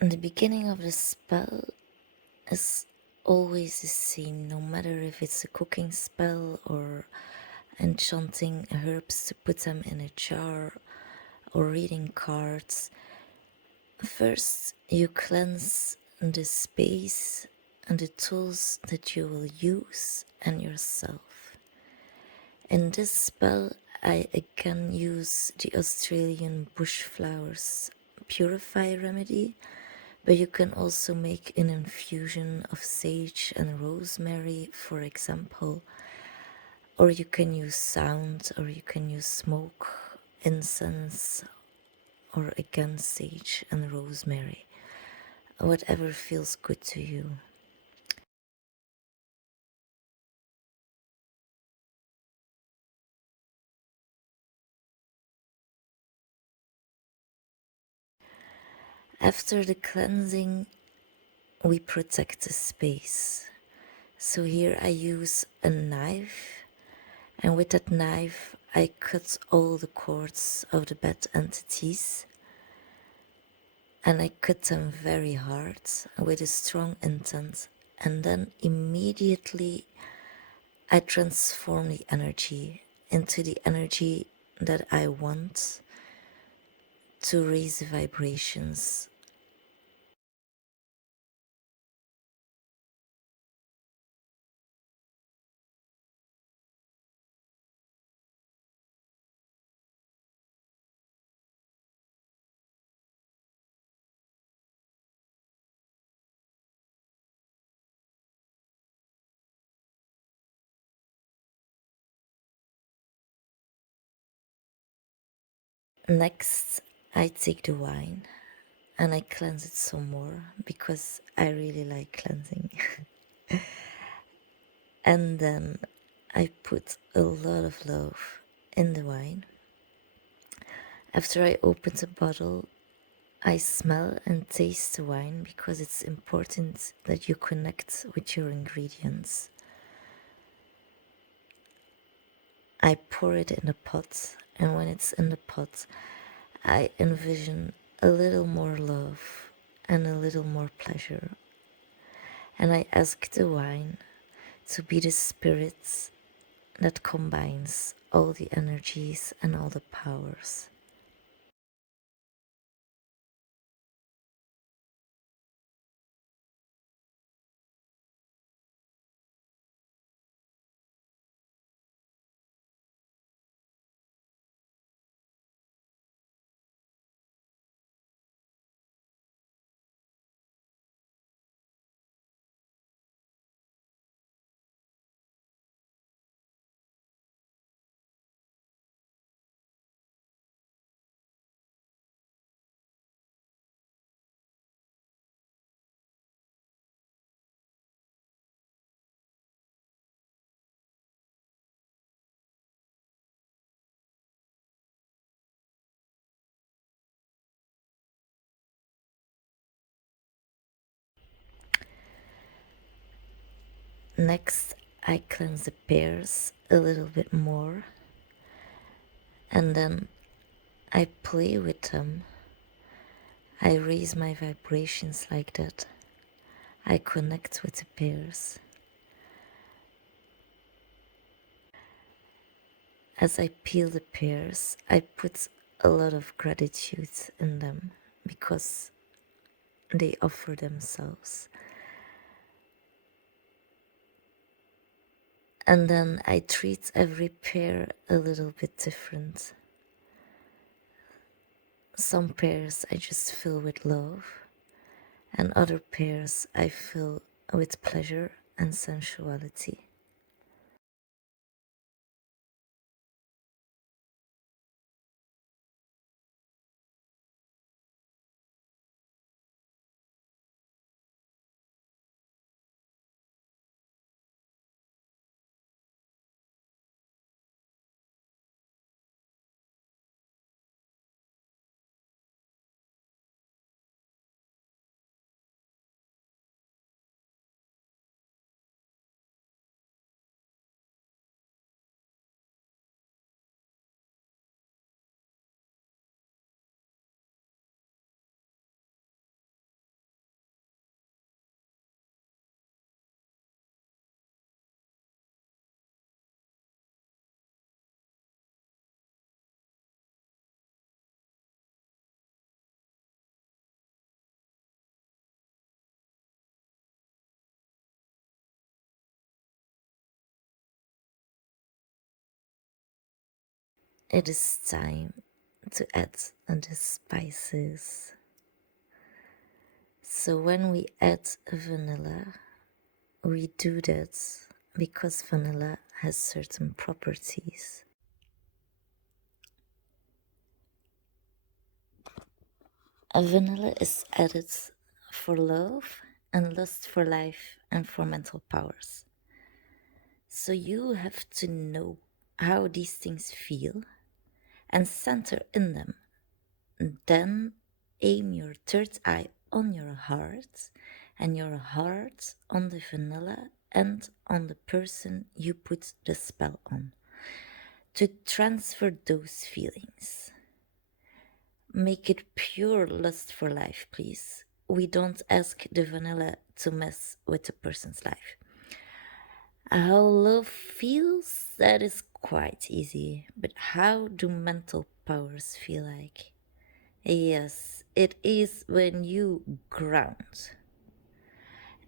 And the beginning of the spell is always the same, no matter if it's a cooking spell or enchanting herbs to put them in a jar or reading cards. First, you cleanse the space and the tools that you will use and yourself. In this spell, I again use the Australian bush flowers purify remedy, but you can also make an infusion of sage and rosemary, for example, or you can use sound, or you can use smoke, incense, or again sage and rosemary, whatever feels good to you. After the cleansing, we protect the space. So here I use a knife, and with that knife I cut all the cords of the bad entities, and I cut them very hard with a strong intent, and then immediately I transform the energy into the energy that I want to raise the vibrations. Next, I take the wine and I cleanse it some more because I really like cleansing. And then I put a lot of love in the wine. After I open the bottle, I smell and taste the wine because it's important that you connect with your ingredients. I pour it in a pot, and when it's in the pot, I envision a little more love and a little more pleasure. And I ask the wine to be the spirit that combines all the energies and all the powers. Next, I cleanse the pears a little bit more, and then I play with them. I raise my vibrations like that. I connect with the pears. As I peel the pears, I put a lot of gratitude in them because they offer themselves. And then I treat every pear a little bit different. Some pears I just fill with love, and other pears I fill with pleasure and sensuality. It is time to add the spices. So when we add vanilla, we do that because vanilla has certain properties. Vanilla is added for love and lust for life and for mental powers. So you have to know how these things feel and center in them. Then aim your third eye on your heart and your heart on the vanilla and on the person you put the spell on to transfer those feelings. Make it pure lust for life, please. We don't ask the vanilla to mess with a person's life. How love feels, that is quite easy. But how do mental powers feel like? Yes, it is when you ground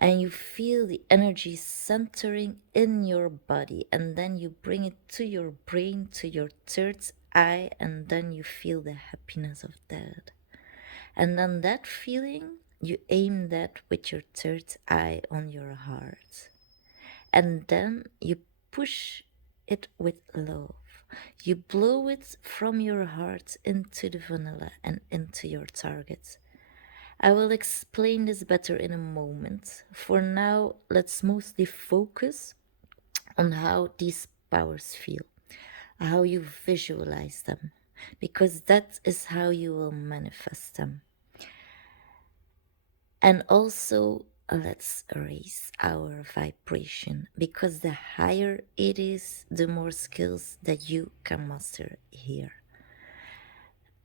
and you feel the energy centering in your body, and then you bring it to your brain, to your third eye, and then you feel the happiness of that. And then that feeling, you aim that with your third eye on your heart. And then you push it with love. You blow it from your heart into the vanilla and into your target. I will explain this better in a moment. For now, let's mostly focus on how these powers feel, how you visualize them, because that is how you will manifest them. And also, let's raise our vibration, because the higher it is, the more skills that you can master here.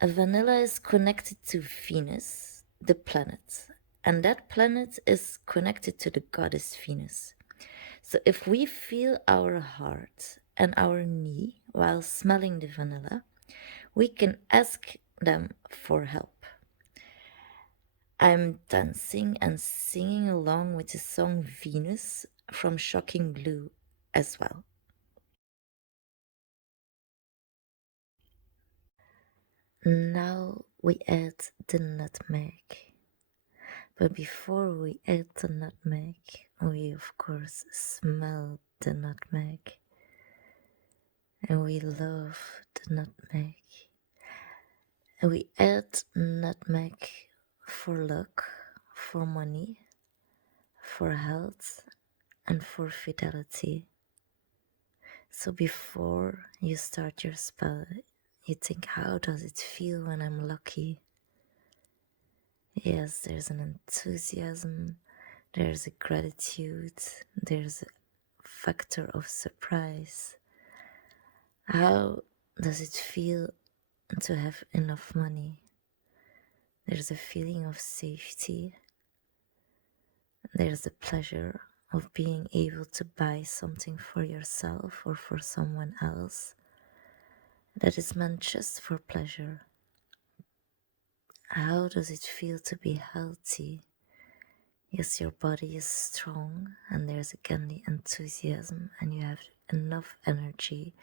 Vanilla is connected to Venus, the planet, and that planet is connected to the goddess Venus. So if we feel our heart and our knee while smelling the vanilla, we can ask them for help. I'm dancing and singing along with the song Venus from Shocking Blue as well. Now we add the nutmeg. But before we add the nutmeg, we of course smell the nutmeg. And we love the nutmeg. And we add nutmeg for luck, for money, for health, and for fidelity. So before you start your spell, you think, how does it feel when I'm lucky? Yes, there's an enthusiasm, there's a gratitude, there's a factor of surprise. How does it feel to have enough money? There's a feeling of safety. There's the pleasure of being able to buy something for yourself or for someone else that is meant just for pleasure. How does it feel to be healthy? Yes, your body is strong, and there's again the enthusiasm, and you have enough energy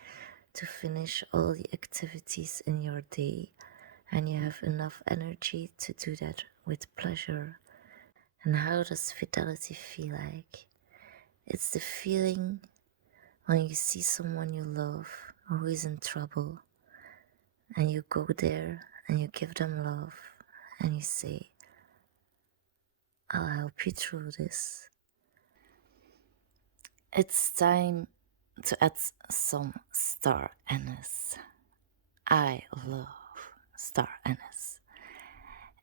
to finish all the activities in your day, and you have enough energy to do that with pleasure. And how does fidelity feel like? It's the feeling when you see someone you love who is in trouble, and you go there and you give them love and you say, I'll help you through this. It's time to add some star anise. I love star anise.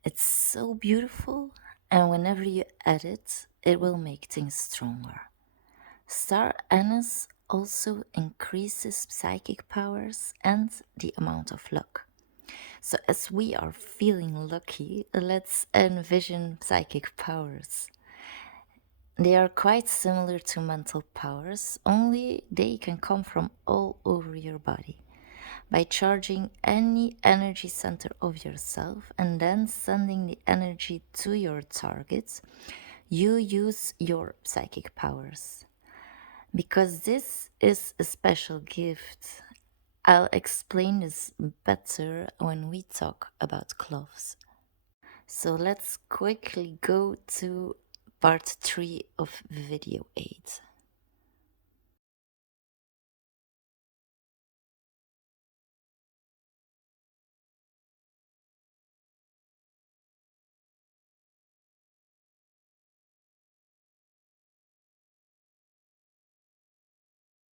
It's so beautiful, and whenever you add it, it will make things stronger. Star anise also increases psychic powers and the amount of luck. So, as we are feeling lucky, let's envision psychic powers. They are quite similar to mental powers, only they can come from all over your body. By charging any energy center of yourself and then sending the energy to your target, you use your psychic powers. Because this is a special gift, I'll explain this better when we talk about cloves. So let's quickly go to part 3 of video 8.